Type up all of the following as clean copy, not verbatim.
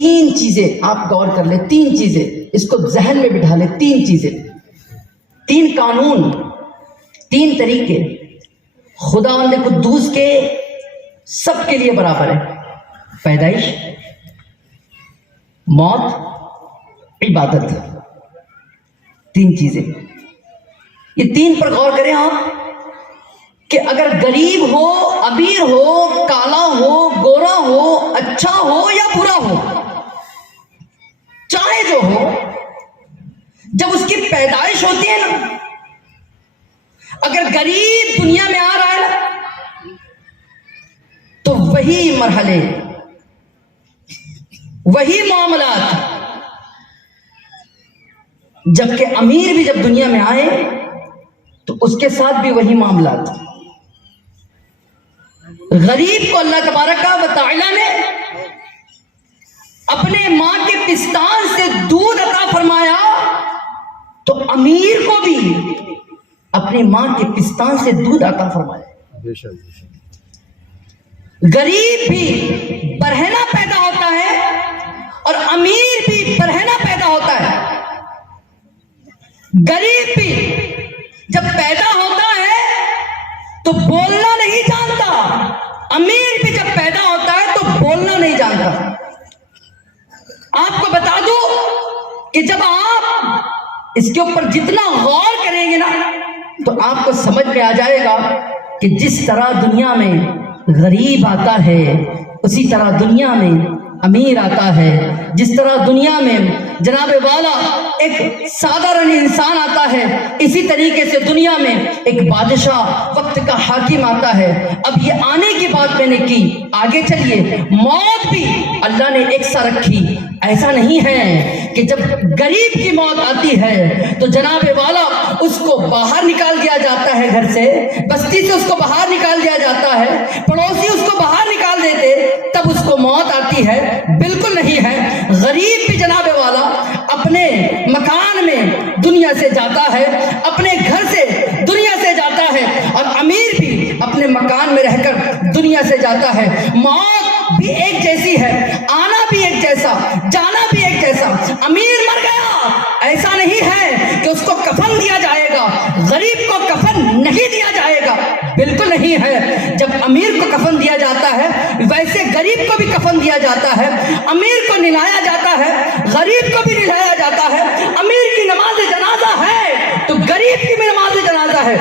تین چیزیں آپ غور کر لیں، تین چیزیں اس کو ذہن میں بٹھا لیں، تین چیزیں، تین قانون، تین طریقے خداوند قدوس کے سب کے لیے برابر ہے: پیدائش، موت، عبادت. تین چیزیں. یہ تین پر غور کریں آپ کہ اگر غریب ہو، امیر ہو، کالا ہو، گورا ہو، اچھا ہو یا برا ہو، چاہے جو ہو، جب اس کی پیدائش ہوتی ہے نا، اگر غریب دنیا میں آ رہا ہے نا، تو وہی مرحلے، وہی معاملات، جبکہ امیر بھی جب دنیا میں آئے تو اس کے ساتھ بھی وہی معاملات. غریب کو اللہ تبارک و تعالی نے اپنے ماں کے پستان سے دودھ عطا فرمایا، تو امیر کو بھی اپنی ماں کے پستان سے دودھ عطا فرمایا. غریب بھی برہنہ پیدا ہوتا ہے اور امیر بھی برہنہ پیدا ہوتا ہے. غریب بھی جب پیدا ہوتا ہے تو بولنا نہیں جانتا، امیر بھی جب پیدا ہوتا ہے تو بولنا نہیں جانتا. آپ کو بتا دوں کہ جب آپ اس کے اوپر جتنا غور کریں گے نا، تو آپ کو سمجھ میں آ جائے گا کہ جس طرح دنیا میں غریب آتا ہے اسی طرح دنیا میں امیر آتا ہے. جس طرح دنیا میں جناب والا ایک سادھارن انسان آتا ہے، اسی طریقے سے دنیا میں ایک بادشاہ وقت کا حاکم آتا ہے. اب یہ آنے کی بات میں نے کی، آگے چلیے. موت بھی اللہ نے ایک سا رکھی. ایسا نہیں ہے کہ جب غریب کی موت آتی ہے تو جناب والا اس کو باہر نکال دیا جاتا ہے، گھر سے، بستی سے اس کو باہر نکال دیا جاتا ہے، پڑوسی اس کو باہر نکال دیتے تب اس کو موت آتی ہے. بالکل نہیں ہے. غریب بھی جناب والا اپنے مکان میں دنیا سے جاتا ہے، اپنے گھر سے دنیا سے جاتا ہے، اور امیر بھی اپنے مکان میں رہ کر دنیا سے جاتا ہے. موت بھی ایک جیسی ہے، آنا بھی ایک جیسا، جانا بھی ایک جیسا. امیر مر گیا، ایسا نہیں ہے کہ اس کو کفن دیا جائے گا، غریب کو کفن نہیں دیا جائے گا. بالکل نہیں ہے. جب امیر کو کفن دیا جاتا ہے ویسے غریب کو بھی کفن دیا جاتا ہے. امیر کو نلایا جاتا ہے، غریب کو بھی نلایا جاتا ہے. امیر کی نماز جنازہ ہے تو غریب کی بھی نماز جنازہ ہے.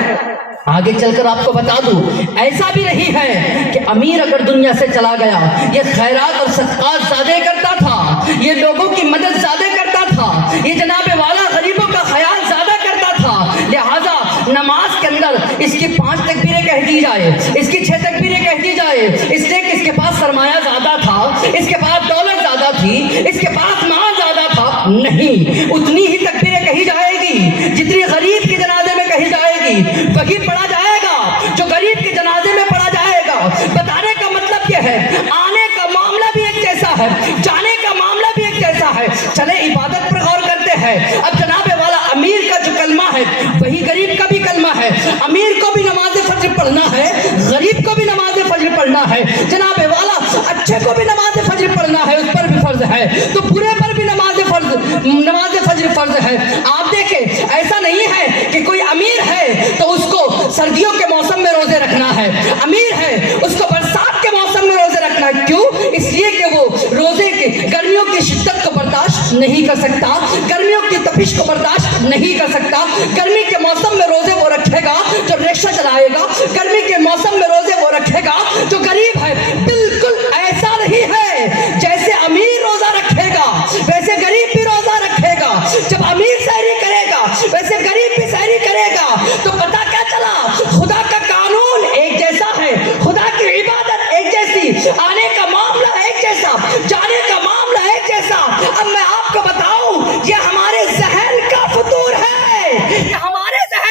آگے چل کر آپ کو بتا دوں، ایسا بھی نہیں ہے کہ امیر اگر دنیا سے چلا گیا، یہ خیرات اور صدقات زیادہ کرتا تھا، یہ لوگوں کی مدد زیادہ کرتا تھا، یہ جناب والا غریبوں کا خیال زیادہ کرتا تھا، لہذا نماز کے اندر اس کی 5 تکبیریں کہہ دی جائے، اس کی 6 تکبیریں کہہ دی جائے، اس لیے کہ اس کے پاس سرمایہ زیادہ تھا، اس کے پاس دولت زیادہ تھی، اس کے پاس مال زیادہ تھا. نہیں، اتنی ہی تکبیریں کہی جائے گی جتنی غریب کے جنازے میں کہی جائے گی. وہی پڑھا جائے گا جو غریب کے جنازے میں پڑھا جائے گا. بتانے کا مطلب یہ ہے، آنے کا معاملہ بھی ایک جیسا ہے، جانے کا معاملہ بھی ایک جیسا ہے. چلے عبادت پر غور کرتے ہیں. اب جناب والا امیر کا جو کلمہ ہے وہی غریب کا بھی کلمہ ہے. امیر کو بھی نماز فجر پڑھنا ہے، غریب کو بھی نماز فجر پڑھنا ہے. جناب والا اچھے کو بھی نماز فجر پڑھنا ہے، اس پر بھی فرض ہے، تو برے پر بھی نماز فجر فرض ہے. آپ دیکھیں، ایسا نہیں ہے کہ کوئی امیر ہے تو اس کو سردیوں کے موسم میں روزے رکھنا ہے، امیر ہے اس کو برسات کے موسم میں روزے رکھنا ہے. کیوں؟ اس لیے کہ وہ روزے کے گرمیوں کی شدت کو برداشت نہیں کر سکتا، گرمیوں کی تپش کو برداشت نہیں کر سکتا. گرمی کے موسم میں روزے وہ رکھے گا جو رکشہ چلائے گا، گرمی کے موسم میں روزے وہ رکھے گا جو غریب ہے. بالکل ایسا نہیں ہے، جیسے امیر روزہ رکھے گا ویسے غریب بھی روزہ رکھے گا. جب امیر سحری کرے گا ویسے غریب بھی سحری کرے گا. تو پتہ کیا چلا؟ خدا کا قانون ایک جیسا ہے، خدا کی عبادت ایک جیسی، آنے کا معاملہ ایک جیسا، جانے کا معاملہ ایک جیسا. اب میں آپ کو بتاؤں، یہ ہمارے ذہن کا فطور ہے، یہ ہمارے ذہن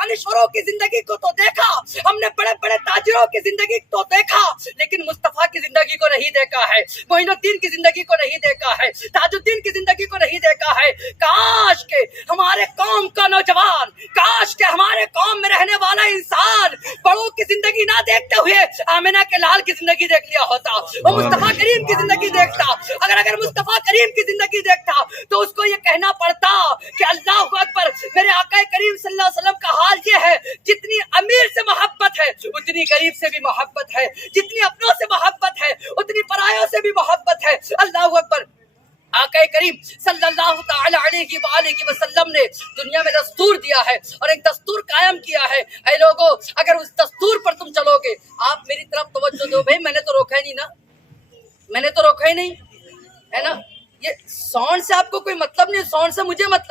دانشوروں کی زندگی کو تو دیکھا, ہم نے بڑے بڑے تاجروں کی زندگی تو دیکھا, لیکن مصطفیٰ کی زندگی کو نہیں دیکھا ہے, معین الدین کی زندگی کو نہیں دیکھا ہے, تاج الدین کی زندگی کو نہیں دیکھا ہے. کاش کہ ہمارے قوم کا نوجوان, کاش کہ ہمارے قوم میں رہنے والا انسان بڑوں کی زندگی نہ دیکھتے ہوئے آمنہ کے لال کی زندگی دیکھ لیا ہوتا, وہ مصطفیٰ کریم کی زندگی دیکھتا. اگر مصطفیٰ کریم کی زندگی دیکھتا تو اس کو یہ کہنا پڑتا کہ اللہ اکبر, میرے آقا کریم صلی اللہ علیہ وسلم کا حال یہ ہے, جتنی امیر سے محبت ہے اتنی غریب سے بھی محبت ہے, جتنی اپنوں سے محبت ہے اتنی پرایوں سے بھی محبت ہے. اللہ اکبر. آقا کریم صلی اللہ تعالی علیہ وآلہ وسلم نے دنیا میں دستور دیا ہے اور ایک دستور قائم کیا ہے. اے لوگو, اگر اس دستور پر تم چلو گے, آپ میری طرف توجہ دو بھائی, میں نے تو روکا ہی نہیں نا, میں نے تو روکا ہی نہیں ہے نا. یہ ساؤنڈ سے آپ کو کوئی مطلب نہیں, ساؤنڈ سے مجھے مطلب